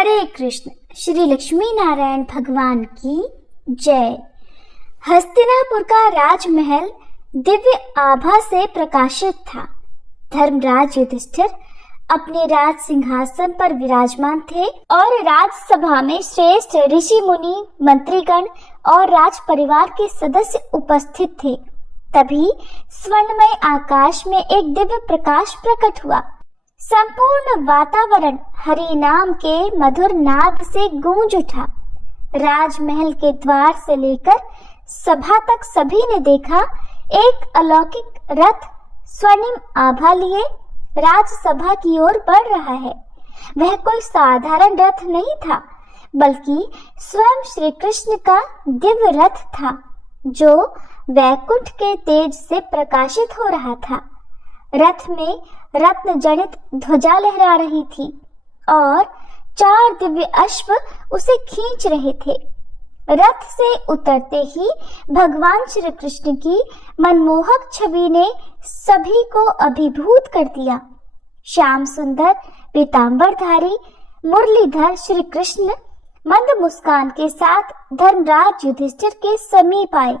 हरे कृष्ण। श्री लक्ष्मी नारायण भगवान की जय। हस्तिनापुर का राजमहल दिव्य आभा से प्रकाशित था। धर्मराज युधिष्ठिर अपने राज सिंहासन पर विराजमान थे और राजसभा में श्रेष्ठ ऋषि मुनि, मंत्रीगण और राज परिवार के सदस्य उपस्थित थे। तभी स्वर्णमय आकाश में एक दिव्य प्रकाश प्रकट हुआ। संपूर्ण वातावरण हरि नाम के मधुर नाद से गूंज उठा। राजमहल के द्वार से लेकर सभा तक सभी ने देखा, एक अलौकिक रथ स्वर्णिम आभा लिए राजसभा की ओर बढ़ रहा है। वह कोई साधारण रथ नहीं था, बल्कि स्वयं श्री कृष्ण का दिव्य रथ था, जो वैकुंठ के तेज से प्रकाशित हो रहा था। रथ में रत्न जनित ध्वजा लहरा रही थी और 4 दिव्य अश्व उसे खींच रहे थे। रथ से उतरते ही भगवान श्री कृष्ण की मनमोहक छवि ने सभी को अभिभूत कर दिया। श्याम सुंदर पीतांबरधारी मुरलीधर श्री कृष्ण मंद मुस्कान के साथ धर्मराज युधिष्ठिर के समीप आए।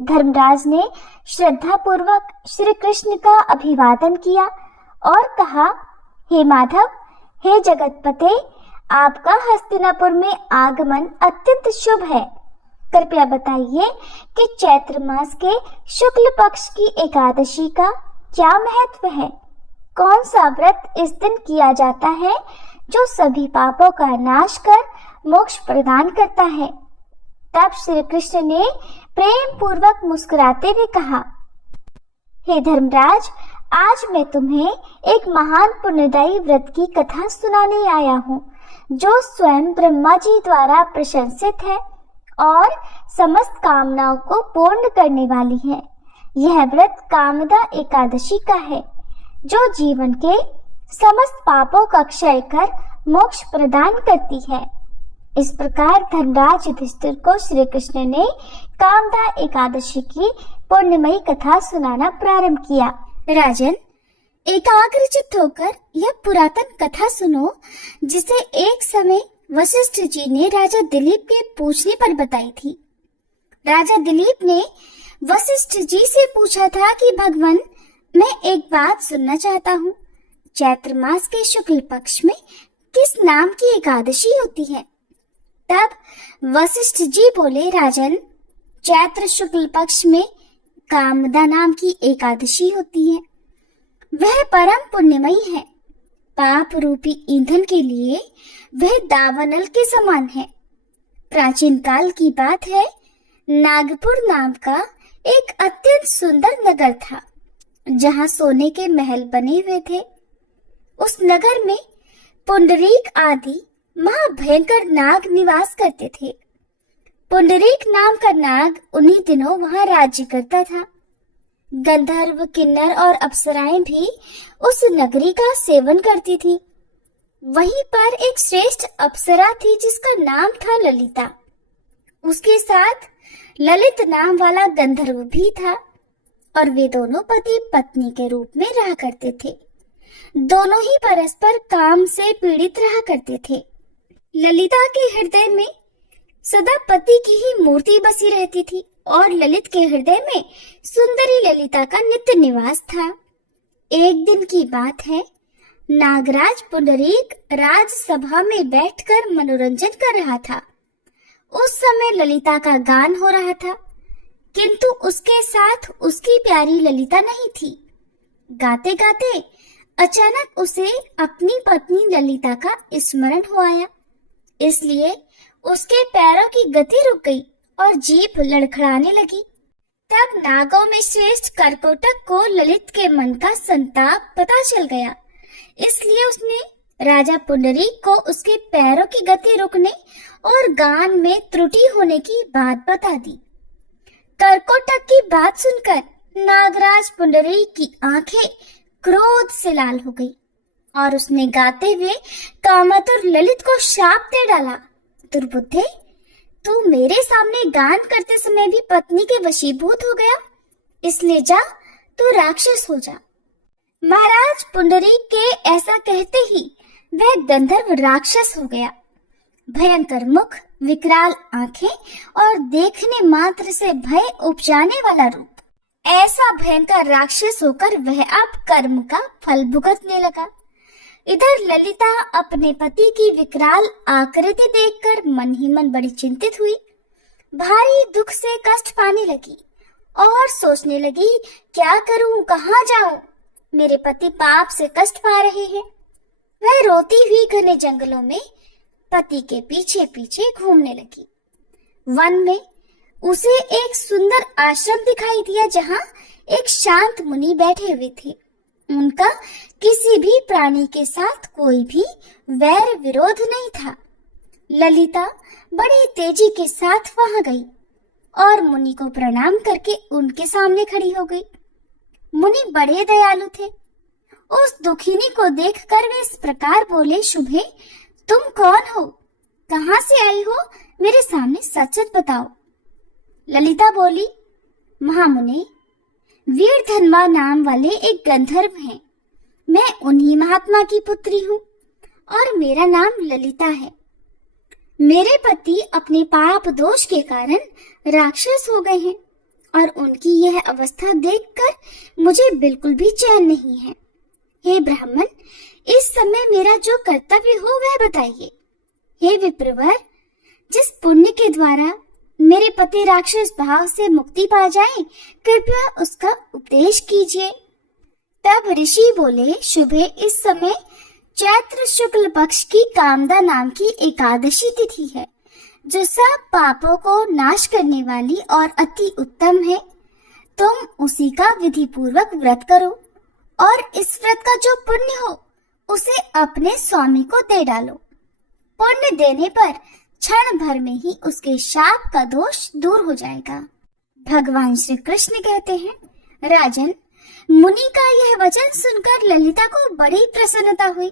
धर्मराज ने श्रद्धा पूर्वक श्री कृष्ण का अभिवादन किया और कहा, हे माधव, हे जगतपते, आपका हस्तिनापुर में आगमन अत्यंत शुभ है। कृपया बताइए कि चैत्र मास के शुक्ल पक्ष की एकादशी का क्या महत्व है? कौन सा व्रत इस दिन किया जाता है जो सभी पापों का नाश कर मोक्ष प्रदान करता है? तब श्री कृष्ण ने प्रेम पूर्वक मुस्कुराते हुए कहा, हे धर्मराज, आज मैं तुम्हें एक महान पुण्यदायी व्रत की कथा सुनाने आया हूँ, जो स्वयं ब्रह्मा जी द्वारा प्रशंसित है और समस्त कामनाओं को पूर्ण करने वाली है। यह व्रत कामदा एकादशी का है, जो जीवन के समस्त पापों का क्षय कर मोक्ष प्रदान करती है। इस प्रकार धर्मराज युधिष्ठिर को श्री कृष्ण ने कामदा एकादशी की पुण्यमयी कथा सुनाना प्रारंभ किया। राजन, एकाग्रचित्त होकर यह पुरातन कथा सुनो, जिसे एक समय वशिष्ठ जी ने राजा दिलीप के पूछने पर बताई थी। राजा दिलीप ने वशिष्ठ जी से पूछा था कि भगवान, मैं एक बात सुनना चाहता हूँ। चैत्र मास के शुक्ल पक्ष में किस नाम की एकादशी होती है? तब वशिष्ठ जी बोले, राजन, चैत्र शुक्ल पक्ष में कामदा नाम की एकादशी होती है। वह परम पुण्यमयी है। पाप रूपी ईंधन के लिए वह दावानल के समान है। प्राचीन काल की बात है, नागपुर नाम का एक अत्यंत सुंदर नगर था, जहाँ सोने के महल बने हुए थे। उस नगर में पुंडरीक आदि महाभयंकर नाग निवास करते थे। पुंडरीक नाम का नाग उन्हीं दिनों वहां राज्य करता था। गंधर्व, किन्नर और अप्सराएं भी उस नगरी का सेवन करती थी। वहीं पर एक श्रेष्ठ अप्सरा थी जिसका नाम था ललिता। उसके साथ ललित नाम वाला गंधर्व भी था और वे दोनों पति पत्नी के रूप में रहा करते थे। दोनों ही परस्पर काम से पीड़ित रहा करते थे। ललिता के हृदय में सदा पति की ही मूर्ति बसी रहती थी और ललित के हृदय में सुंदरी ललिता का नित्य निवास था। एक दिन की बात है, नागराज पुंडरीक राजसभा में बैठकर मनोरंजन कर रहा था। उस समय ललिता का गान हो रहा था, किंतु उसके साथ उसकी प्यारी ललिता नहीं थी। गाते गाते अचानक उसे अपनी पत्नी ललिता का स्मरण हो आया, इसलिए उसके पैरों की गति रुक गई और जीभ लड़खड़ाने लगी। तब नागों में श्रेष्ठ कर्कोटक को ललित के मन का संताप पता चल गया, इसलिए उसने राजा पुंडरीक को उसके पैरों की गति रुकने और गान में त्रुटि होने की बात बता दी। कर्कोटक की बात सुनकर नागराज पुंडरीक की आंखें क्रोध से लाल हो गई और उसने गाते हुए कामातुर ललित को शाप दे डाला, दुर्बुद्धे, तू मेरे सामने गान करते समय भी पत्नी के वशीभूत हो गया, इसलिए जा, तू राक्षस हो जा। महाराज पुंडरीक के ऐसा कहते ही वह गंधर्व राक्षस हो गया। भयंकर मुख, विकराल आंखें और देखने मात्र से भय उपजाने वाला रूप। ऐसा भयंकर राक्षस होकर वह अब कर्म का फल भुगतने लगा। इधर ललिता अपने पति की विकराल आकृति देखकर मन ही मन बड़ी चिंतित हुई। भारी दुख से कष्ट पाने लगी और सोचने लगी, क्या करूं, कहाँ जाऊं? मेरे पति पाप से कष्ट पा रहे हैं। वह रोती हुई घने जंगलों में पति के पीछे पीछे घूमने लगी। वन में उसे एक सुंदर आश्रम दिखाई दिया जहाँ एक शांत मुनि बैठे हुए थे। उनका किसी भी प्राणी के साथ कोई भी वैर विरोध नहीं था। ललिता बड़ी तेजी के साथ वहां गई और मुनि को प्रणाम करके उनके सामने खड़ी हो गई। मुनि बड़े दयालु थे। उस दुखिनी को देखकर वे इस प्रकार बोले, शुभे, तुम कौन हो? कहाँ से आई हो? मेरे सामने सच सच बताओ। ललिता बोली, महामुनि, वीरधन्वा नाम वाले एक गंधर्व हैं। मैं उन्हीं महात्मा की पुत्री हूँ और मेरा नाम ललिता है। मेरे पति अपने पाप दोष के कारण राक्षस हो गए हैं और उनकी यह अवस्था देखकर मुझे बिल्कुल भी चैन नहीं है। हे ब्राह्मण, इस समय मेरा जो कर्तव्य हो वह बताइए। हे विप्रवर, जिस पुण्य के द्वारा मेरे पति राक्षस भाव से मुक्ति पा जाए, कृपया उसका उपदेश कीजिए। तब ऋषि बोले, शुभे, इस समय चैत्र शुक्ल पक्ष की कामदा नाम की एकादशी तिथि है, जो सब पापों को नाश करने वाली और अति उत्तम है। तुम उसी का विधि पूर्वक व्रत करो और इस व्रत का जो पुण्य हो उसे अपने स्वामी को दे डालो। पुण्य देने पर क्षण भर में ही उसके शाप का दोष दूर हो जाएगा। भगवान श्री कृष्ण कहते हैं, राजन, मुनि का यह वचन सुनकर ललिता को बड़ी प्रसन्नता हुई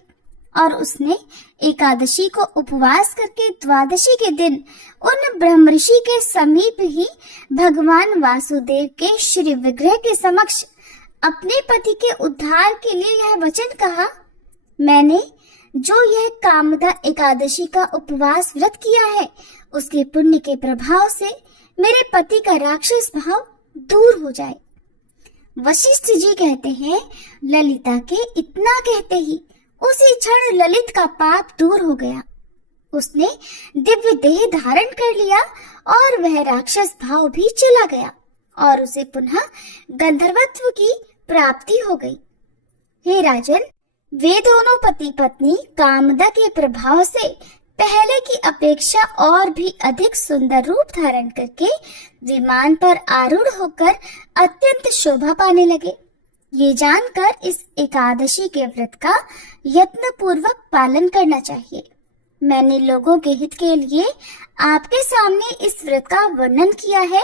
और उसने एकादशी को उपवास करके द्वादशी के दिन उन ब्रह्मर्षि के समीप ही भगवान वासुदेव के श्री विग्रह के समक्ष अपने पति के उद्धार के लिए यह वचन कहा, मैंने जो यह कामदा एकादशी का उपवास व्रत किया है, उसके पुण्य के प्रभाव से मेरे पति का राक्षस भाव दूर हो जाए। वशिष्ठ जी कहते हैं, ललिता के इतना कहते ही उसी क्षण ललित का पाप दूर हो गया। उसने दिव्य देह धारण कर लिया और वह राक्षस भाव भी चला गया और उसे पुनः गंधर्वत्व की प्राप्ति हो गई। हे राजन, वे दोनों पति पत्नी कामदा के प्रभाव से पहले की अपेक्षा और भी अधिक सुंदर रूप धारण करके विमान पर आरूढ़ होकर अत्यंत शोभा पाने लगे। ये जानकर इस एकादशी के व्रत का यत्न पूर्वक पालन करना चाहिए। मैंने लोगों के हित के लिए आपके सामने इस व्रत का वर्णन किया है।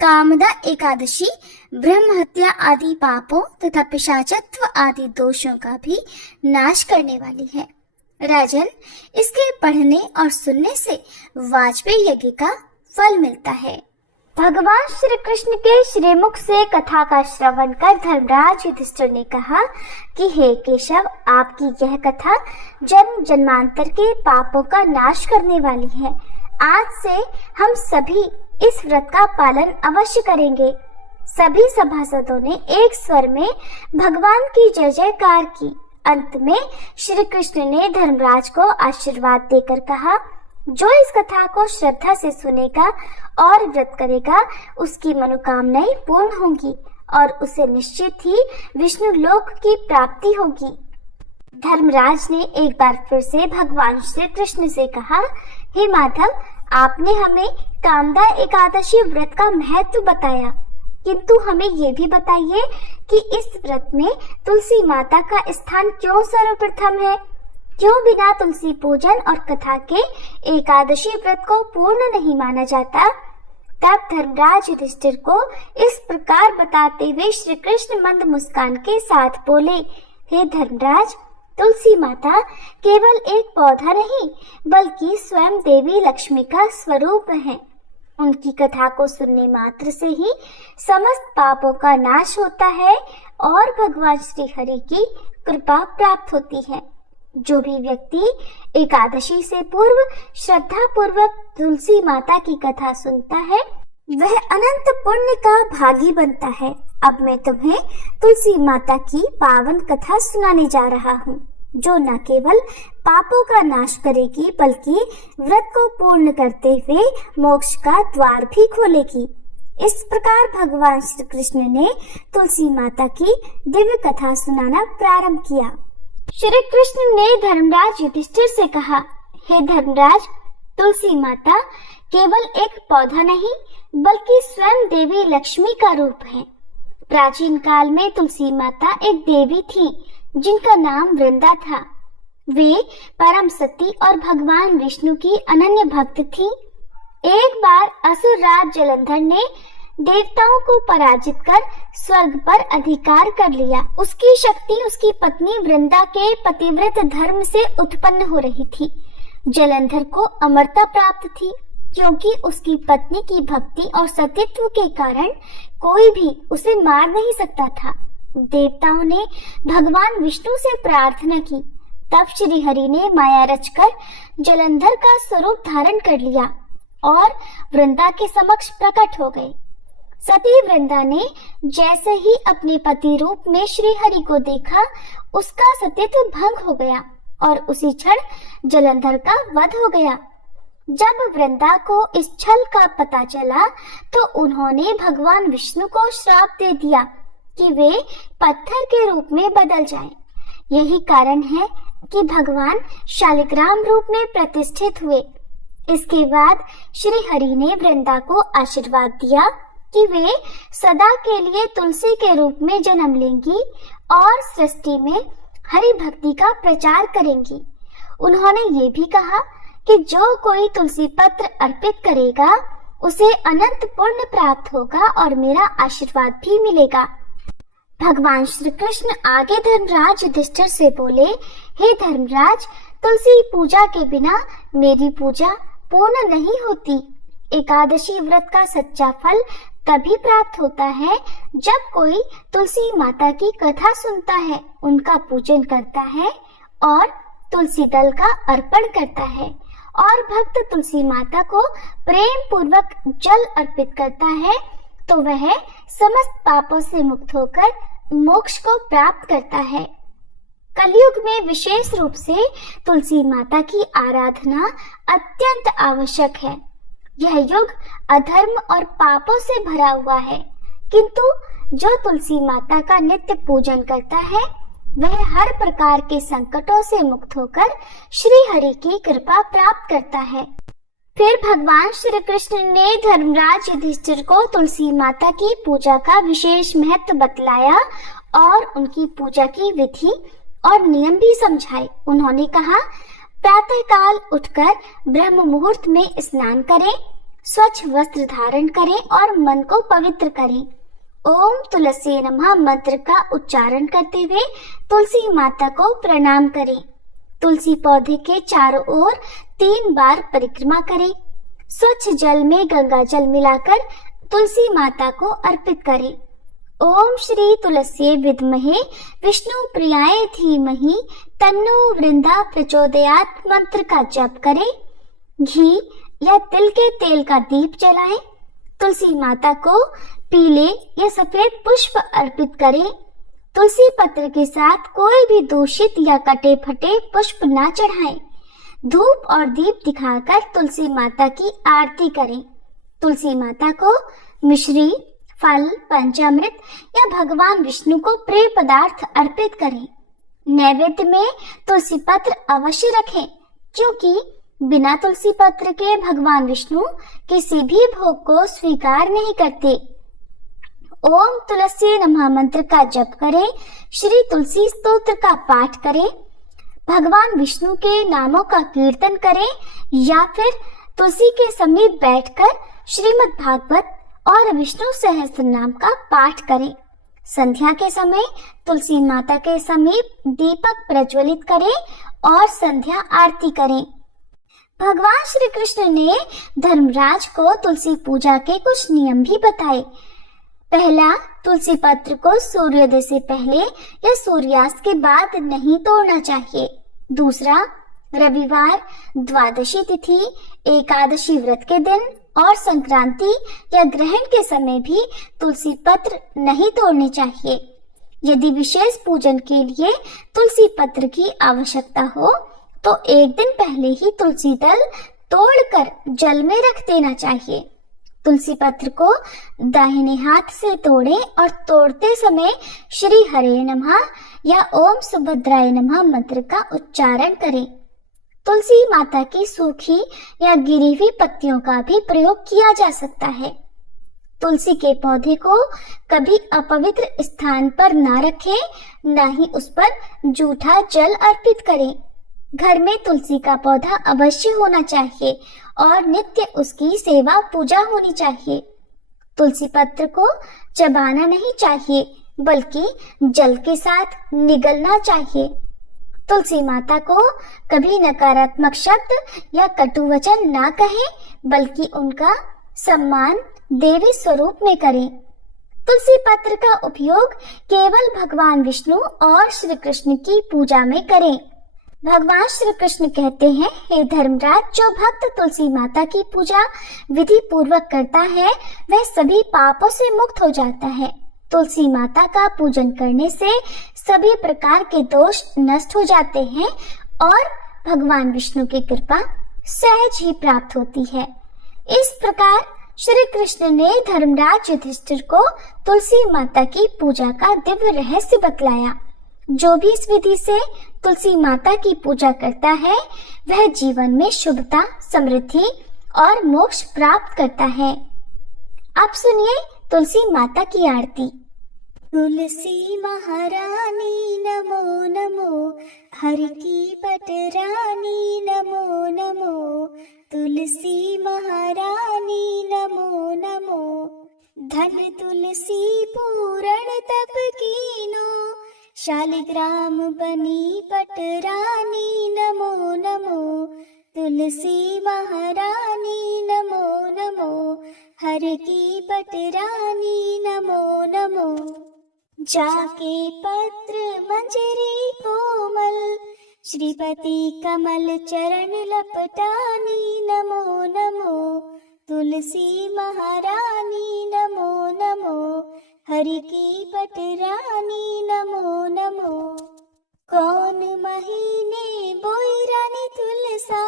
कामदा एकादशी ब्रह्म हत्या आदि पापों तथा पिशाचत्व आदि दोषों का भी नाश करने वाली है। राजन, इसके पढ़ने और सुनने से वाजपेयी यज्ञ का फल मिलता है। भगवान श्री कृष्ण के श्रीमुख से कथा का श्रवण कर धर्मराज युधिष्ठिर ने कहा कि हे केशव, आपकी यह कथा जन्म जन्मांतर के पापों का नाश करने वाली है। आज से हम सभी इस व्रत का पालन अवश्य करेंगे। सभी सभासदों ने एक स्वर में भगवान की जय जयकार की। अंत में श्री कृष्ण ने धर्मराज को आशीर्वाद देकर कहा, जो इस कथा को श्रद्धा से सुनेगा और व्रत करेगा, उसकी मनोकामनाएं पूर्ण होंगी और उसे निश्चित ही विष्णु लोक की प्राप्ति होगी। धर्मराज ने एक बार फिर से भगवान श्री कृष्ण से कहा, हे माधव, आपने हमें कामदा एकादशी व्रत का महत्व बताया, किंतु हमें ये भी बताइए कि इस व्रत में तुलसी माता का स्थान क्यों सर्वप्रथम है? क्यों बिना तुलसी पूजन और कथा के एकादशी व्रत को पूर्ण नहीं माना जाता? तब धर्मराज युधिष्ठिर को इस प्रकार बताते हुए श्री कृष्ण मंद मुस्कान के साथ बोले, हे धर्मराज, तुलसी माता केवल एक पौधा नहीं बल्कि स्वयं देवी लक्ष्मी का स्वरूप है। उनकी कथा को सुनने मात्र से ही समस्त पापों का नाश होता है और भगवान श्री हरि की कृपा प्राप्त होती है। जो भी व्यक्ति एकादशी से पूर्व श्रद्धा पूर्वक तुलसी माता की कथा सुनता है वह अनंत पुण्य का भागी बनता है। अब मैं तुम्हें तुलसी माता की पावन कथा सुनाने जा रहा हूँ, जो न केवल पापों का नाश करेगी बल्कि व्रत को पूर्ण करते हुए मोक्ष का द्वार भी खोलेगी। इस प्रकार भगवान श्री कृष्ण ने तुलसी माता की दिव्य कथा सुनाना प्रारंभ किया। श्री कृष्ण ने धर्मराज युधिष्ठिर से कहा, हे धर्मराज, तुलसी माता केवल एक पौधा नहीं बल्कि स्वयं देवी लक्ष्मी का रूप है। प्राचीन काल में तुलसी माता एक देवी थी जिनका नाम वृंदा था। वे परम सती और भगवान विष्णु की अनन्य भक्त थी। एक बार असुर राज जलंधर ने देवताओं को पराजित कर स्वर्ग पर अधिकार कर लिया। उसकी शक्ति उसकी पत्नी वृंदा के पतिव्रत धर्म से उत्पन्न हो रही थी। जलंधर को अमरता प्राप्त थी क्योंकि उसकी पत्नी की भक्ति और सतीत्व के कारण कोई भी उसे मार नहीं सकता था। देवताओं ने भगवान विष्णु से प्रार्थना की। तब श्री हरि ने माया रचकर जलंधर का स्वरूप धारण कर लिया और वृंदा के समक्ष प्रकट हो गए। सती वृंदा ने जैसे ही अपने पति रूप में श्री हरि को देखा, उसका सतीत्व भंग हो गया और उसी क्षण जलंधर का वध हो गया। जब वृंदा को इस छल का पता चला तो उन्होंने भगवान विष्णु को श्राप दे दिया कि वे पत्थर के रूप में बदल जाएं। यही कारण है कि भगवान शालिग्राम रूप में प्रतिष्ठित हुए। इसके बाद श्री हरि ने वृंदा को आशीर्वाद दिया कि वे सदा के लिए तुलसी के रूप में जन्म लेंगी और सृष्टि में हरि भक्ति का प्रचार करेंगी। उन्होंने ये भी कहा कि जो कोई तुलसी पत्र अर्पित करेगा उसे अनंत पुण्य प्राप्त होगा और मेरा आशीर्वाद भी मिलेगा। भगवान श्री कृष्ण आगे धर्मराज युधिष्ठिर से बोले, हे धर्मराज, तुलसी पूजा के बिना मेरी पूजा पूर्ण नहीं होती। एकादशी व्रत का सच्चा फल तभी प्राप्त होता है जब कोई तुलसी माता की कथा सुनता है, उनका पूजन करता है और तुलसी दल का अर्पण करता है और भक्त तुलसी माता को प्रेम पूर्वक जल अर्पित करता है तो वह समस्त पापों से मुक्त होकर मोक्ष को प्राप्त करता है। कलयुग में विशेष रूप से तुलसी माता की आराधना अत्यंत आवश्यक है। यह युग अधर्म और पापों से भरा हुआ है, किंतु जो तुलसी माता का नित्य पूजन करता है वह हर प्रकार के संकटों से मुक्त होकर श्री हरि की कृपा प्राप्त करता है। फिर भगवान श्री कृष्ण ने धर्मराज युधिष्ठिर को तुलसी माता की पूजा का विशेष महत्व बतलाया और उनकी पूजा की विधि और नियम भी समझाए। उन्होंने कहा, प्रातः काल उठकर ब्रह्म मुहूर्त में स्नान करें, स्वच्छ वस्त्र धारण करें और मन को पवित्र करें। ओम तुलसी नमः मंत्र का उच्चारण करते हुए तुलसी माता को प्रणाम करें। तुलसी पौधे के चारों ओर 3 बार परिक्रमा करें। स्वच्छ जल में गंगा जल मिलाकर तुलसी माता को अर्पित करें। ओम श्री तुलसी विद्महे विष्णु प्रियाय धीमहि तन्नो वृंदा प्रचोदयात् मंत्र का जप करें। घी या तिल के तेल का दीप जलाएं। तुलसी माता को पीले या सफेद पुष्प अर्पित करें। तुलसी पत्र के साथ कोई भी दूषित या कटे फटे पुष्प न चढ़ाएं। धूप और दीप दिखाकर तुलसी माता की आरती करें। तुलसी माता को मिश्री, फल, पंचामृत या भगवान विष्णु को प्रिय पदार्थ अर्पित करें। नैवेद्य में तुलसी पत्र अवश्य रखें, क्योंकि बिना तुलसी पत्र के भगवान विष्णु किसी भी भोग को स्वीकार नहीं करते। ओम तुलसी नमः मंत्र का जप करें। श्री तुलसी स्तोत्र का पाठ करें। भगवान विष्णु के नामों का कीर्तन करें या फिर तुलसी के समीप बैठकर श्रीमद् भागवत और विष्णु सहस्त्र नाम का पाठ करें। संध्या के समय तुलसी माता के समीप दीपक प्रज्वलित करें और संध्या आरती करें। भगवान श्री कृष्ण ने धर्मराज को तुलसी पूजा के कुछ नियम भी बताए। पहला, तुलसी पत्र को सूर्योदय से पहले या सूर्यास्त के बाद नहीं तोड़ना चाहिए। दूसरा, रविवार, द्वादशी तिथि, एकादशी व्रत के दिन और संक्रांति या ग्रहण के समय भी तुलसी पत्र नहीं तोड़ने चाहिए। यदि विशेष पूजन के लिए तुलसी पत्र की आवश्यकता हो तो एक दिन पहले ही तुलसी दल तोड़कर जल में रख देना चाहिए। तुलसी पत्र को दाहिने हाथ से तोड़ें और तोड़ते समय श्री हरे नमः या ओम सुभद्राय नमः मंत्र का उच्चारण करें। तुलसी माता की सूखी या गिरी हुई पत्तियों का भी प्रयोग किया जा सकता है। तुलसी के पौधे को कभी अपवित्र स्थान पर ना रखें, न ही उस पर जूठा जल अर्पित करें। घर में तुलसी का पौधा अवश्य होना चाहिए और नित्य उसकी सेवा पूजा होनी चाहिए। तुलसी पत्र को चबाना नहीं चाहिए, बल्कि जल के साथ निगलना चाहिए। तुलसी माता को कभी नकारात्मक शब्द या कटु वचन ना कहें, बल्कि उनका सम्मान देवी स्वरूप में करें। तुलसी पत्र का उपयोग केवल भगवान विष्णु और श्री कृष्ण की पूजा में करें। भगवान श्री कृष्ण कहते हैं, हे धर्मराज, जो भक्त तुलसी माता की पूजा विधि पूर्वक करता है वह सभी पापों से मुक्त हो जाता है। तुलसी माता का पूजन करने से सभी प्रकार के दोष नष्ट हो जाते हैं और भगवान विष्णु की कृपा सहज ही प्राप्त होती है। इस प्रकार श्री कृष्ण ने धर्मराज युधिष्ठिर को तुलसी माता की पूजा का दिव्य रहस्य बतलाया। जो भी इस विधि से तुलसी माता की पूजा करता है वह जीवन में शुभता, समृद्धि और मोक्ष प्राप्त करता है। अब सुनिए तुलसी माता की आरती। तुलसी महारानी नमो नमो, हर की पटरानी नमो नमो। तुलसी महारानी नमो नमो, धन तुलसी पूरण तप कीनो, शालिग्राम बनी पटरानी नमो नमो। तुलसी महारानी नमो नमो, हर की पटरानी नमो नमो। जाके पत्र मंजरी कोमल, श्रीपति कमल चरण लपटानी नमो नमो। तुलसी महारानी नमो नमो, हरि की पटरानी नमो नमो। कौन महीने बोई रानी तुलसा,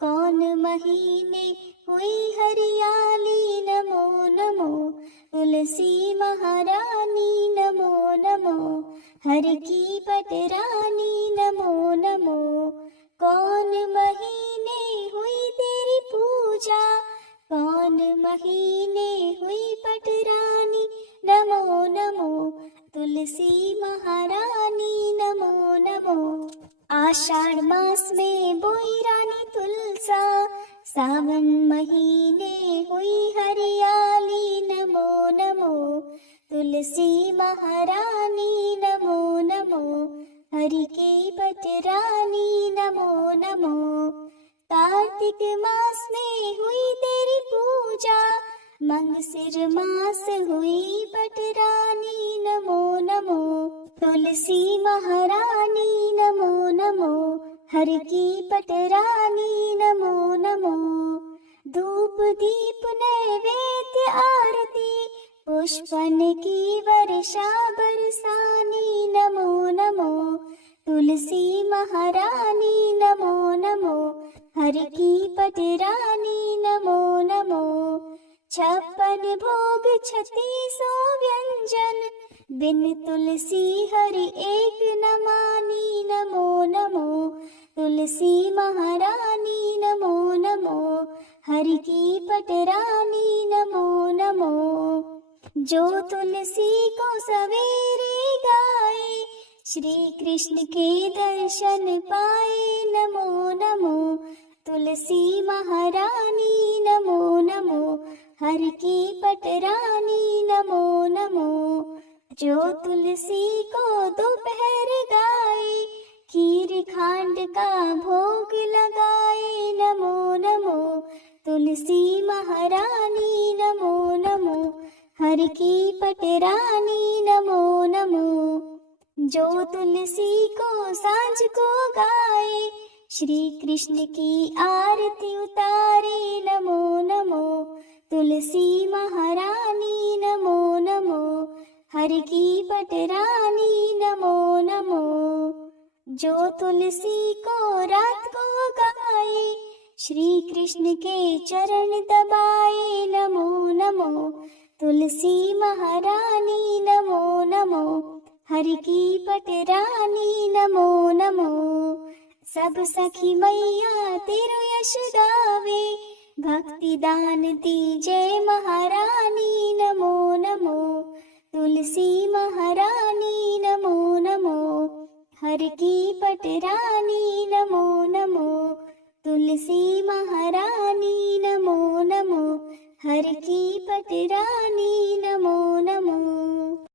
कौन महीने हुई हरियाली नमो नमो। तुलसी महारानी नमो नमो, हर की पटरानी नमो नमो। कौन महीने हुई तेरी पूजा, कौन महीने हुई पटरानी नमो नमो। तुलसी महारानी नमो नमो। आषाढ़ मास में बोई रानी तुलसा, सावन महीने हुई हरियाली नमो नमो। तुलसी महारानी नमो नमो, हरि की पटरानी नमो नमो। कार्तिक मास में हुई तेरी पूजा, मंगसिर मास हुई पटरानी नमो नमो। तुलसी महारानी नमो नमो, हर की पटरानी नमो नमो। धूप दीप नैवेद्य आरती, पुष्पन की वर्षा बरसानी नमो नमो। तुलसी महारानी नमो नमो, हर की पटरानी नमो नमो। 56 भोग 3600 व्यंजन, बिन तुलसी हरि एक न मानी नमो नमो। तुलसी महारानी नमो नमो, हरि की पटरानी नमो नमो। जो तुलसी को सवेरे गाए, श्री कृष्ण के दर्शन पाए नमो नमो। तुलसी महारानी नमो नमो, हर की पटरानी नमो नमो। जो तुलसी को दोपहर गाए, खीर खांड का भोग लगाए नमो नमो। तुलसी महारानी नमो नमो, हर की पटरानी नमो नमो। जो तुलसी को सांझ को गाए, श्री कृष्ण की आरती उतारे। नमो नमो तुलसी महारानी, नमो नमो हर की पटरानी, नमो नमो। जो तुलसी को रात को गाए, श्री कृष्ण के चरण दबाए। नमो नमो तुलसी महारानी, नमो नमो हर की पटरानी, नमो नमो। सब सखी मैया तेरो यश गावे, भक्ति दान दीजे महारानी। नमो नमो तुलसी महारानी, नमो नमो हर की पटरानी, नमो नमो तुलसी महारानी, नमो नमो हर की पटरानी, नमो नमो।